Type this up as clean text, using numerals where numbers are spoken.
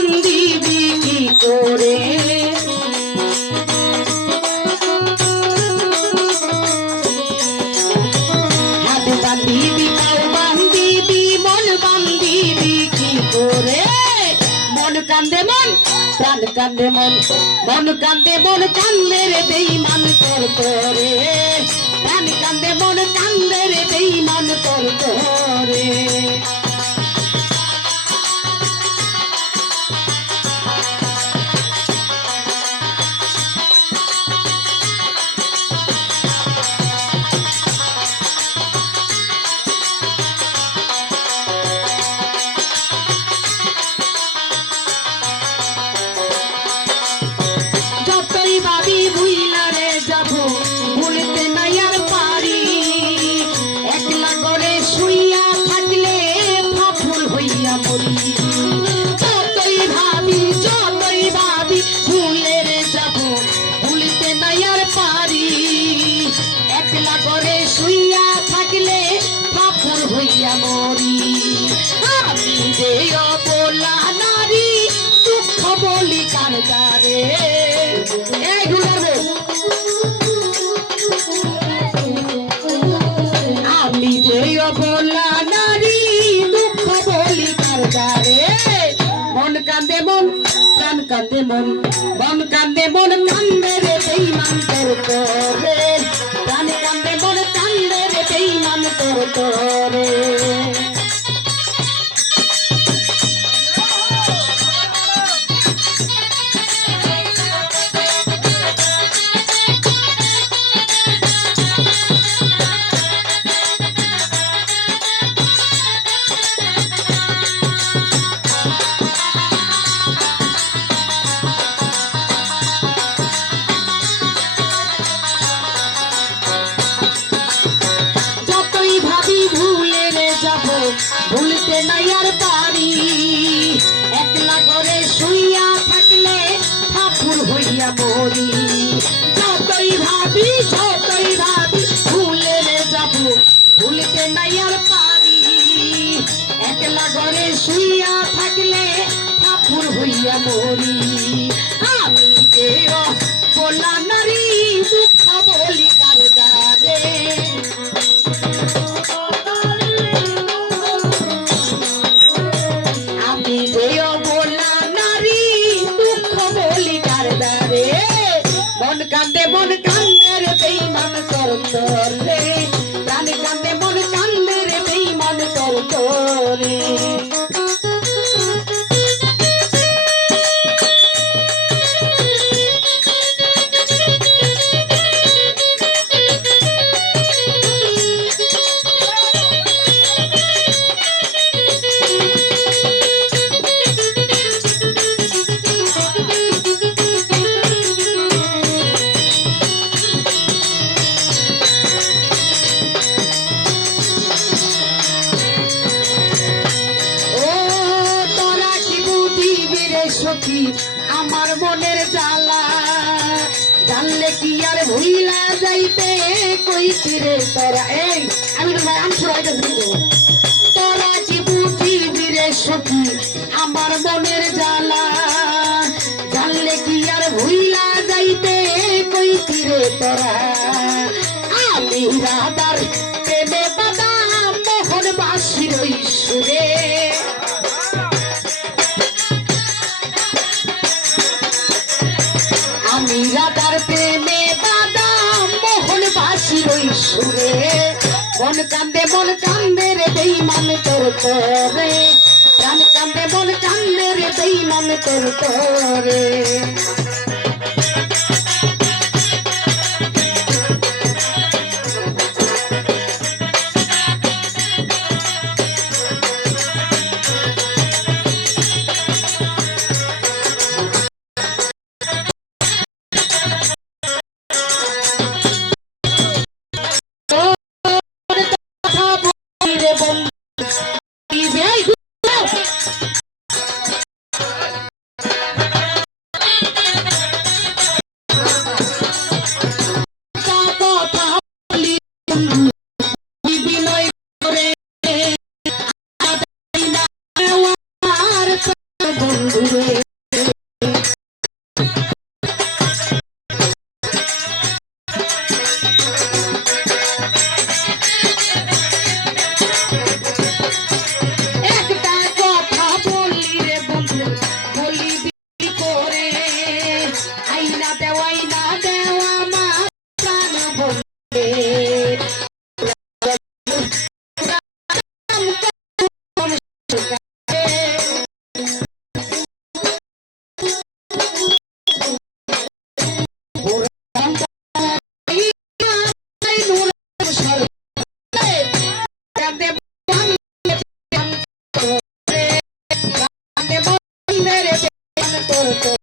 বান্ধিবি কি করে হাত বান্ধিবি পাও বান্ধিবি মন বান্ধিবি কি করে মন কান্দে মন প্রাণ কান্দে মন মন কান্দে মন কান্দে রে বেঈমান তোর তোরে প্রাণ কান্দে মন কান্দে রে বেঈমান তোর তোরে আমি যে অবলা নারী দুঃখ বলি কার দ্বারে আমি যে অবলা নারী দুঃখ বলি কার দ্বারে মন কান্দে মন প্রাণ কান্দে মন মন কান্দে মন কান্দে রে বেঈমান তোর তোরে প্রাণ কান্দে মন কান্দে রে বেঈমান তোর তোরে ভুলতে নাই আর পারি একলা করে শুইয়া থাকলে ঠাকুর হইয়া মরি যতই ভাবি ভুলে যাব ভুলতে নাই আর পারি একলা করে শুইয়া থাকলে ঠাকুর হইয়া মরি আমি যে বলা নারী দুঃখ বলি কার দ্বারে মন কান্দে রে বেঈমান তোর তোরে প্রাণ কান্দে মন কান্দে রে বেঈমান তোর তোরে সখী আমার মনের জ্বালা জানলে কি আর ভুইলা যাইতে কইছি রে তোরা এই আমি তো ভাই শুনাইতেছি তোরা কি বুঝিবি রে সখী আমার মনের জ্বালা জানলে কি আর ভুইলা যাইতে কইছি রে তোরা আমি রাধার প্রেমে বাদাম মোহন বাসির সুরে আমি রাধার প্রেমে বাদাম মোহন বাসির সুরে মন কান্দে রে বেঈমান তোর তোরে প্রাণ কান্দে মন কান্দে রে বেঈমান তোর তোরে বন্ধুরে মন তোর তো